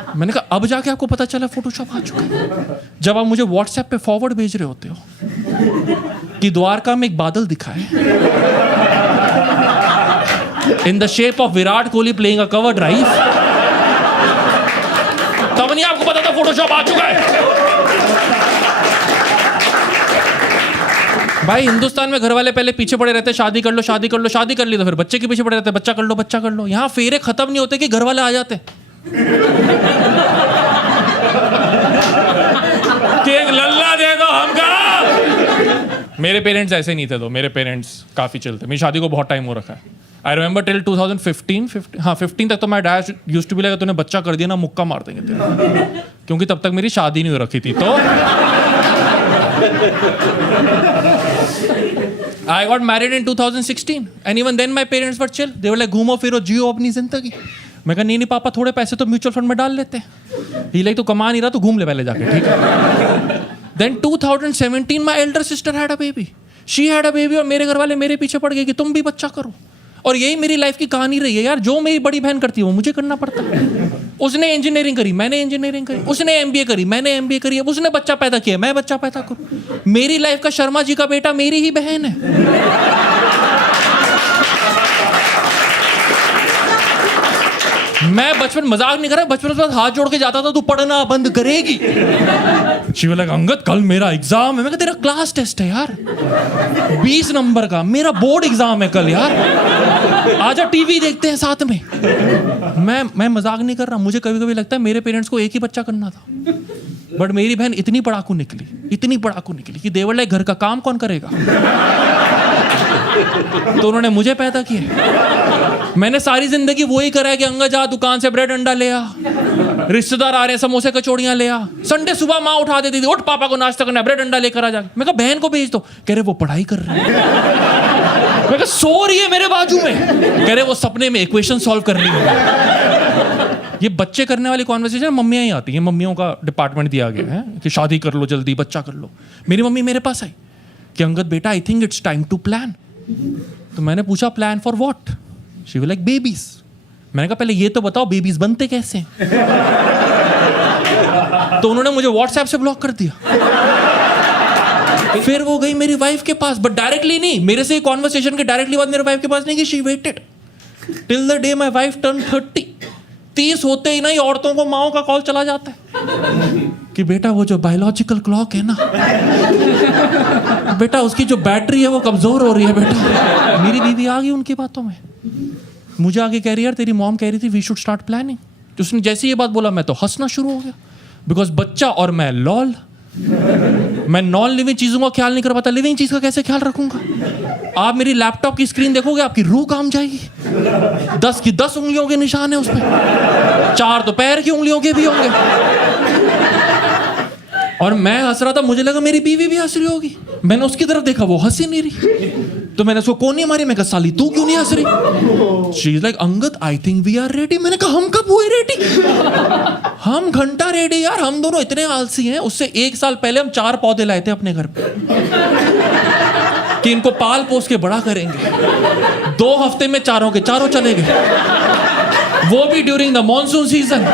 मैंने कहा अब जाके आपको पता चला फोटोशॉप आ चुका है, जब आप मुझे व्हाट्सएप पे फॉरवर्ड भेज रहे होते हो कि द्वारका में एक बादल दिखा है in the shape of Virat Kohli playing a cover drive, तब नहीं आपको पता था फोटोशॉप आ चुका है। भाई हिंदुस्तान में घर वाले पहले पीछे पड़े रहते, शादी कर लो शादी कर लो, शादी कर ली तो फिर बच्चे के पीछे पड़े रहते, बच्चा कर लो बच्चा कर लो। यहाँ फेरे खत्म नहीं होते कि घर वाले आ जाते कि एक लल्ला दे दो हमका। मेरे पेरेंट्स ऐसे नहीं थे, तो मेरे पेरेंट्स काफी चिल थे। मेरी शादी को बहुत टाइम हो रखा है। आई रिमेंबर टिल 2015 तक तो मैं dad used to be like तूने बच्चा कर दिया ना मुक्का मार देंगे तेरे, क्योंकि तब तक मेरी शादी नहीं हो रखी थी। तो I got married in 2016 and even then my parents were chill. They were like घूमो फिरो जियो अपनी जिंदगी। मैं कहा नहीं पापा थोड़े पैसे तो म्यूचुअल फंड में डाल लेते हैं। ही लाइक तो कमा नहीं रहा तो घूम ले पहले जाके, ठीक है। Then 2017 my elder sister had a baby. She had a baby और मेरे घर वाले मेरे पीछे पड़ गए कि तुम भी बच्चा करो। और यही मेरी लाइफ की कहानी रही है यार, जो मेरी बड़ी बहन करती है वो मुझे करना पड़ता है। उसने इंजीनियरिंग करी, मैंने इंजीनियरिंग करी, उसने एमबीए करी, मैंने एमबीए करी, अब उसने बच्चा पैदा किया, मैं बच्चा पैदा करूं। मेरी लाइफ का शर्मा जी का बेटा मेरी ही बहन है। मैं बचपन मजाक नहीं कर रहा, बचपन में हाथ जोड़ के जाता था तू पढ़ना बंद करेगी। शी वाज लाइक अंगद कल मेरा एग्जाम है। मैं कहा तेरा क्लास टेस्ट है यार 20 नंबर का, मेरा बोर्ड एग्जाम है कल यार, आजा टीवी देखते हैं साथ में। मैं मजाक नहीं कर रहा, मुझे कभी कभी लगता है मेरे पेरेंट्स को एक ही बच्चा करना था, बट मेरी बहन इतनी पढ़ाकू निकली कि देवर लाइक घर का काम कौन करेगा, तो उन्होंने मुझे पैदा किया। मैंने सारी जिंदगी वही करा है कि अंगा जा दुकान से ब्रेड अंडा ले आ, रिश्तेदार आ रहे हैं समोसे कचौड़ियां ले आ। संडे सुबह माँ उठा देती थी, उठ पापा को नाश्ता करना है, ब्रेड अंडा लेकर आ जा। मैं कहा बहन को भेज दो, कह रहे वो पढ़ाई कर रही है। मैं कहा सो रही है मेरे बाजू में, कह रहे वो सपने में इक्वेशन सॉल्व कर रही है। ये बच्चे करने वाली कॉन्वर्सेशन मम्मियां ही आती हैं, मम्मियों का डिपार्टमेंट दिया गया है कि शादी कर लो जल्दी, बच्चा कर लो। मेरी मम्मी मेरे पास आई कि अंगद बेटा I think it's time to plan. तो मैंने पूछा plan for what? She was like babies. मैंने कहा पहले ये तो बताओ बेबीज बनते कैसे हैं? तो उन्होंने मुझे व्हाट्सएप से ब्लॉक कर दिया। फिर वो गई मेरी वाइफ के पास, बट डायरेक्टली नहीं, मेरे से कॉन्वर्सेशन के डायरेक्टली बाद मेरे वाइफ के पास नहीं गई। She weighted till the day my wife turn 30। 30 होते ही नहीं औरतों को माओ का कॉल चला जाता है कि बेटा वो जो बायोलॉजिकल क्लॉक है ना, बेटा उसकी जो बैटरी है वो कमजोर हो रही है बेटा। मेरी बीवी आ गई उनकी बातों में, मुझे आगे कह रही यार तेरी मॉम कह रही थी वी शुड स्टार्ट प्लानिंग। तो उसने जैसे ये बात बोला मैं तो हंसना शुरू हो गया, बिकॉज बच्चा और मैं लॉल। मैं नॉन लिविंग चीजों का ख्याल नहीं कर पाता, लिविंग चीज का कैसे ख्याल रखूंगा? आप मेरी लैपटॉप की स्क्रीन देखोगे आपकी रूह काम जाएगी। 10 की 10 उंगलियों के निशान है उसमें, 4 तो पैर की उंगलियों के भी होंगे। और मैं हंस रहा था, मुझे लगा मेरी बीवी भी हंस रही होगी। मैंने उसकी तरफ देखा, वो हंसी नहीं रही, तो मैंने उसको कोनी मारी। मैं कहा साली तू क्यों नहीं हंस रही? She is like Angad I think we are ready. मैंने कहा हम कब हुए रेडी? हम घंटा रेडी यार, हम दोनों इतने आलसी हैं। उससे 1 साल पहले हम 4 पौधे लाए थे अपने घर पे कि इनको पाल पोस के बड़ा करेंगे। 2 हफ्ते में चारों के चारों चले गए, वो भी ड्यूरिंग द मॉनसून सीजन।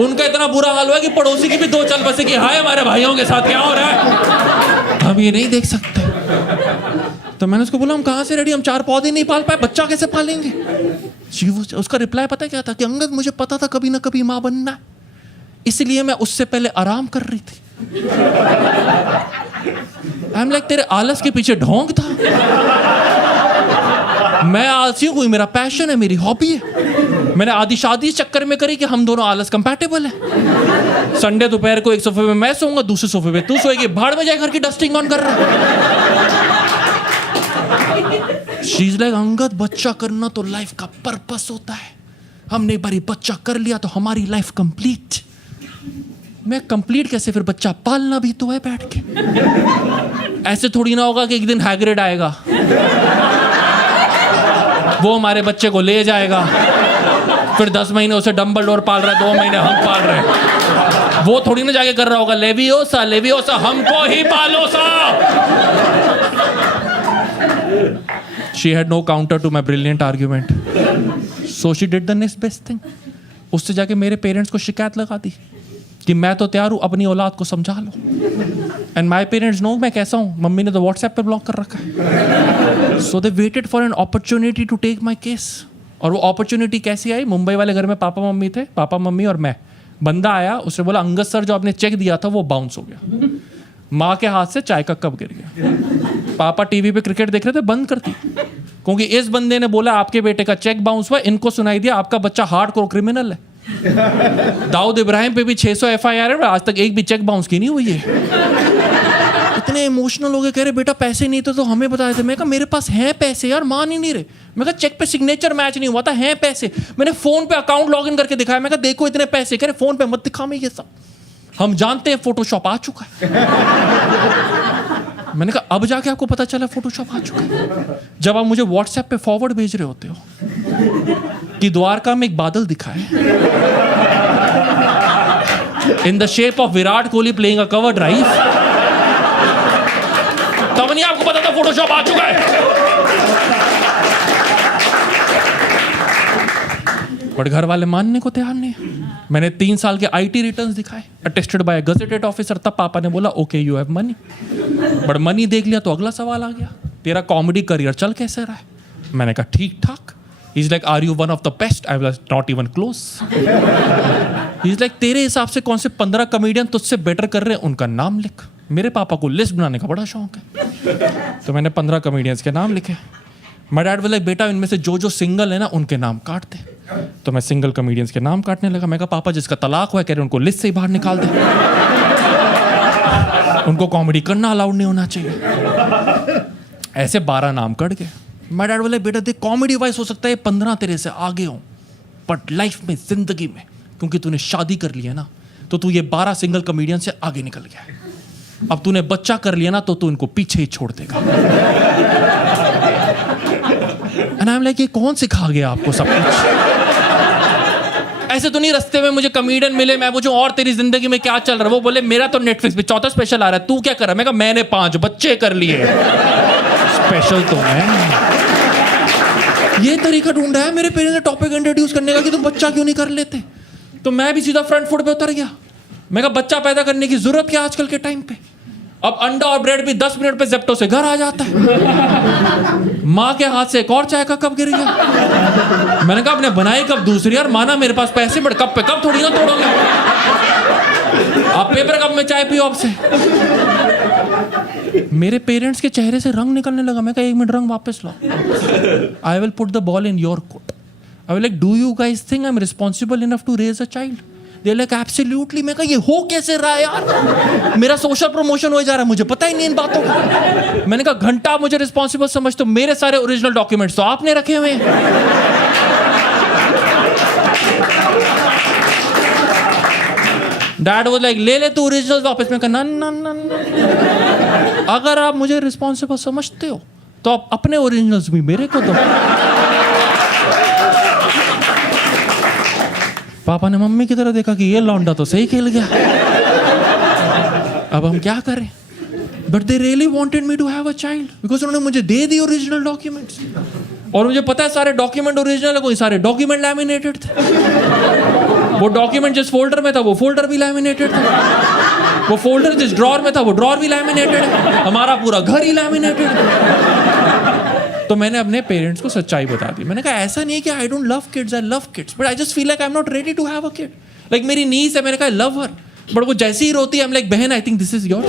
उनका इतना बुरा हाल हुआ कि पड़ोसी की भी 2 चल बसे कि हाय हमारे भाइयों के साथ क्या हो रहा है, हम ये नहीं देख सकते। तो मैंने उसको बोला हम कहाँ से रेडी, हम 4 पौधे नहीं पाल पाए, बच्चा कैसे पालेंगे? उसका रिप्लाई पता क्या था कि अंगद मुझे पता था कभी ना कभी माँ बनना है, इसलिए मैं उससे पहले आराम कर रही थी। आई एम लाइक तेरे आलस के पीछे ढोंग था। मैं आलसी हूँ, मेरा पैशन है, मेरी हॉबी है। मैंने आधी शादी इस चक्कर में करी कि हम दोनों आलस कंपैटिबल है। संडे दोपहर को एक सोफे में मैं सोऊंगा, दूसरे सोफे पे तू सोएगी, भाड़ में जाए घर की डस्टिंग कौन कर रहा है? शी इज लाइक अंगद बच्चा करना तो लाइफ का पर्पस होता है, हमने एक बारी बच्चा कर लिया तो हमारी लाइफ कंप्लीट। मैं कंप्लीट कैसे, फिर बच्चा पालना भी तो है बैठ के। ऐसे थोड़ी ना होगा कि एक दिन हैग्रिड आएगा, वो हमारे बच्चे को ले जाएगा, फिर 10 महीने उसे डंबलडोर पाल रहा है, 2 महीने हम पाल रहे हैं। वो थोड़ी ना जाके कर रहा होगा लेवियोसा लेवियोसा हमको ही पालो सा। She had no counter to my brilliant argument, so she did the next best thing. उससे जाके मेरे पेरेंट्स को शिकायत लगा दी कि मैं तो तैयार हूँ, अपनी औलाद को समझा लो। एंड माई पेरेंट्स नो मैं कैसा हूँ, मम्मी ने तो व्हाट्सएप पे ब्लॉक कर रखा है। So they waited for an opportunity to take my case. और वो अपॉर्चुनिटी कैसी आई, मुंबई वाले घर में पापा मम्मी थे, पापा मम्मी और मैं। बंदा आया, उसने बोला अंगद सर जो आपने चेक दिया था वो बाउंस हो गया। माँ के हाथ से चाय का कप गिर गया। पापा टीवी पे क्रिकेट देख रहे थे, बंद कर दी, क्योंकि इस बंदे ने बोला आपके बेटे का चेक बाउंस हुआ, इनको सुनाई दिया आपका बच्चा हार्डकोर क्रिमिनल है। दाऊद इब्राहिम पे भी 600 FIR है, आज तक एक भी चेक बाउंस की नहीं हुई है। इतने इमोशनल हो गए, कह रहे बेटा पैसे नहीं थे तो हमें बता देते। मैं कहा मेरे पास हैं पैसे यार, मान ही नहीं रहे। मैं कहा चेक पे सिग्नेचर मैच नहीं हुआ था, हैं पैसे। मैंने फोन पे अकाउंट लॉगिन करके दिखाया, मैं कहा देखो इतने पैसे। कह रहे फोन पे मत दिखा मैं ये सब, हम जानते हैं फोटोशॉप आ चुका है। मैंने कहा अब जाके आपको पता चला फोटोशॉप आ चुका है, जब आप मुझे व्हाट्सएप पे फॉरवर्ड भेज रहे होते हो कि द्वारका में एक बादल दिखा है in the shape of Virat Kohli playing a cover drive, तब नहीं आपको पता था फोटोशॉप आ चुका है। बट घर वाले मानने को तैयार नहीं। मैंने 3 साल के IT रिटर्न्स दिखाए अटेस्टेड बाय गजेटेड ऑफिसर, तब पापा ने बोला okay you have money. But money देख लिया तो अगला सवाल आ गया, तेरा कॉमेडी करियर चल कैसे रहा है? मैंने कहा ठीक ठाक। He is like are you one of the best? I was not even close. He is like तेरे हिसाब से कौन से 15 कॉमेडियन तुझसे बेटर कर रहे हैं, उनका नाम लिख। मेरे पापा को लिस्ट बनाने का बड़ा शौक है, तो मैंने 15 कॉमेडियंस के नाम लिखे। माय डैड वाज लाइक बेटा इनमें से जो जो सिंगल है ना उनके नाम काट दे। तो मैं सिंगल कॉमेडियंस के नाम काटने लगा। मैं कहा पापा जिसका तलाक हुआ है, कह रहे उनको लिस्ट से ही बाहर निकाल दे, उनको कॉमेडी करना अलाउड नहीं होना चाहिए। ऐसे 12 नाम कट गए। माय डैड वाज लाइक बेटा देख कॉमेडी वाइज हो सकता है 15 तेरे से आगे हो, बट लाइफ में, जिंदगी में, क्योंकि तूने शादी कर ली है ना, तो तू ये 12 सिंगल कॉमेडियन से आगे निकल गया है। अब तूने बच्चा कर लिया ना तो तू इनको पीछे ही छोड़ देगा। एंड आई एम लाइक ये कौन सिखा गया आपको सब कुछ? ऐसे तो नहीं रास्ते में मुझे कॉमेडियन मिले, मैं पूछूं और तेरी जिंदगी में क्या चल रहा है, वो बोले मेरा तो नेटफ्लिक्स पे 4था स्पेशल आ रहा है, तू क्या कर रहा है? मैं कहा मैंने 5 बच्चे कर लिए, स्पेशल तो मैं। ये तरीका ढूंढा है मेरे पेरेंट्स ने टॉपिक इंट्रोड्यूस करने का कि तुम बच्चा क्यों नहीं कर लेते। तो मैं भी सीधा फ्रंट फुट पे उतर गया। मैं कहा बच्चा पैदा करने की जरूरत क्या आजकल के टाइम पे? अब अंडा और ब्रेड भी 10 मिनट पे ज़ेप्टो से घर आ जाता है। माँ के हाथ से एक और चाय का कप गिर गया। मैंने कहा आपने बनाई कब दूसरी यार? माना मेरे पास पैसे, बट कप पे कप थोड़ी ना तोड़ोगे आप। पेपर कप में चाय पियो आपसे। मेरे पेरेंट्स के चेहरे से रंग निकलने लगा। मैं कहा 1 मिनट रंग वापस लाओ। I will put the ball in your court. I will like do you guys think I am responsible enough to raise a child? They like absolutely. मैं कहा ये हो कैसे रहा है यार? मेरा सोशल प्रमोशन हो जा रहा है, मुझे पता ही नहीं इन बातों का। मैंने कहा घंटा आप मुझे रिस्पॉन्सिबल समझते हो, मेरे सारे ओरिजिनल डॉक्यूमेंट्स तो आपने रखे हुए हैं। डैड वाज लाइक ले ले तू ओरिजिनल वापस। मैं कहा ना ना ना ना, अगर आप मुझे रिस्पॉन्सिबल समझते हो तो आप अपने ओरिजिनल्स भी मेरे को दो। पापा ने मम्मी की तरह देखा कि ये लौंडा तो सही खेल गया, अब हम क्या करें? But they really wanted me to have a child because उन्होंने मुझे दे दी ओरिजिनल डॉक्यूमेंट्स। और मुझे पता है सारे डॉक्यूमेंट ओरिजिनल है, कोई सारे डॉक्यूमेंट लैमिनेटेड थे। वो डॉक्यूमेंट जिस फोल्डर में था वो फोल्डर भी लैमिनेटेड था, वो फोल्डर जिस ड्रॉर में था वो ड्रॉर भी लैमिनेटेड है, हमारा पूरा घर ही लैमिनेटेड है। तो मैंने अपने पेरेंट्स को सच्चाई बता दी। मैंने कहा ऐसा नहीं है कि I don't love kids, I love kids, but I just feel like I am not ready to have a kid. Like मेरी नीस है, मैंने कहा आई लव हर, बट वो जैसे ही रोती है आई एम लाइक बहन I think this is yours,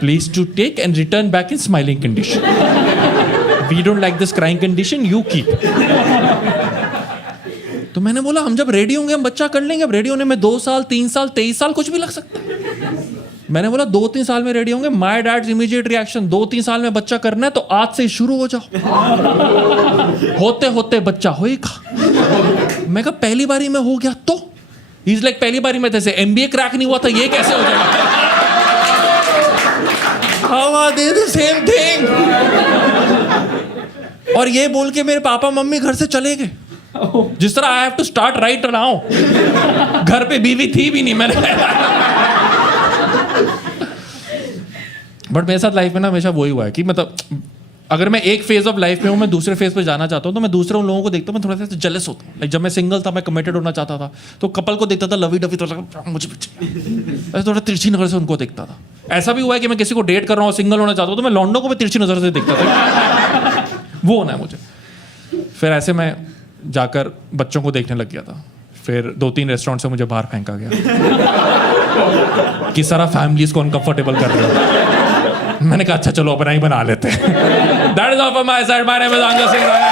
please to take and return back in smiling condition. We don't like this crying condition, you keep. तो मैंने बोला हम जब रेडी होंगे हम बच्चा कर लेंगे। अब रेडी होने में 2 साल 3 साल 23 साल कुछ भी लग सकता है। मैंने बोला 2-3 साल में रेडी होंगे। माय डैड्स इमीडिएट रिएक्शन, 2-3 साल में बच्चा करना है तो आज से शुरू हो जाओ, होते होते बच्चा होएगा। मैं कहा पहली बारी में हो गया तो? ही इज लाइक पहली बारी में जैसे MBA क्रैक नहीं हुआ था, ये कैसे हो जाएगा? How are they the same thing? और ये बोल के मेरे पापा मम्मी घर से चले गए। जिस तरह I have to start right now. घर पे बीवी थी भी नहीं मैंने। बट मेरे साथ लाइफ में ना हमेशा वही हुआ है कि मतलब अगर मैं एक फेज ऑफ लाइफ में हूँ, मैं दूसरे फेज पे जाना चाहता हूँ, तो मैं दूसरे उन लोगों को देखता हूँ, मैं थोड़ा सा जेलस होता हूँ। लाइक जब मैं सिंगल था, मैं कमिटेड होना चाहता था, तो कपल को देखता था लवी डवी, तो मुझे ऐसे थोड़ा तिरछी नजर से उनको देखता था। ऐसा भी हुआ है कि मैं किसी को डेट कर रहा हूँ, सिंगल होना चाहता हूँ, तो मैं लॉन्डो को भी तिरछी नजर से देखता था। वो होना है मुझे। फिर ऐसे मैं जाकर बच्चों को देखने लग गया था। फिर 2-3 रेस्टोरेंट से मुझे बाहर फेंका गया। किस तरह फैमिलीज को अनकंफर्टेबल कर रहे हो। मैंने कहा अच्छा चलो अपना ही बना लेते हैं। That is all from my side. My name is Anja Singh Rana.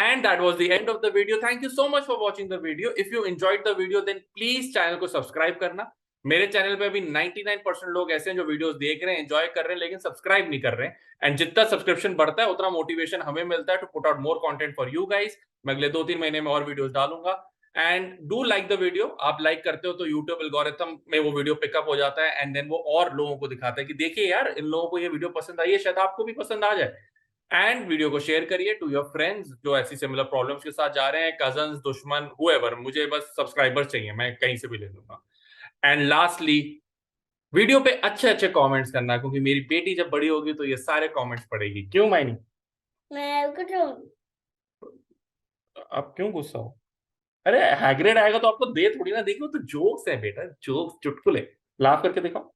And that was the end of the video. Thank you so much for watching the video. If you enjoyed the video, then please channel को subscribe करना। मेरे channel पे अभी 99% लोग ऐसे हैं जो videos देख रहे हैं, एंजॉय कर रहे हैं, लेकिन सब्सक्राइब नहीं कर रहे हैं। एंड जितना सब्सक्रिप्शन बढ़ता है उतना मोटिवेशन हमें मिलता है to put out more content for you guys. मैं अगले 2-3 महीने में और वीडियोस डालूंगा। And do like the video. आप लाइक करते हो तो यूट्यूब एल्गोरिथम में वो वीडियो पिकअप हो जाता है, एंड देन वो और लोगों को दिखाता है कि देखिए यार, इन लोगों को ये वीडियो पसंद आई है, शायद आपको भी पसंद आ जाए। एंड वीडियो को शेयर करिए टू योर फ्रेंड्स जो ऐसी सिमिलर प्रॉब्लम्स के साथ जा रहे हैं, कजन्स, दुश्मन, हुएवर। मुझे बस सब्सक्राइबर्स चाहिए, मैं कहीं से भी ले लूंगा। एंड लास्टली, वीडियो पे अच्छे अच्छे कमेंट्स करना, क्योंकि मेरी बेटी जब बड़ी होगी तो ये सारे कमेंट्स पढ़ेगी। क्यों मायनी? मैं कुछ आप क्यों गुस्सा हो? अरे हैग्रिड आएगा तो आपको दे थोड़ी ना देगी, वो तो जोक्स है बेटा, जोक्स, चुटकुले। लाफ करके दिखाओ।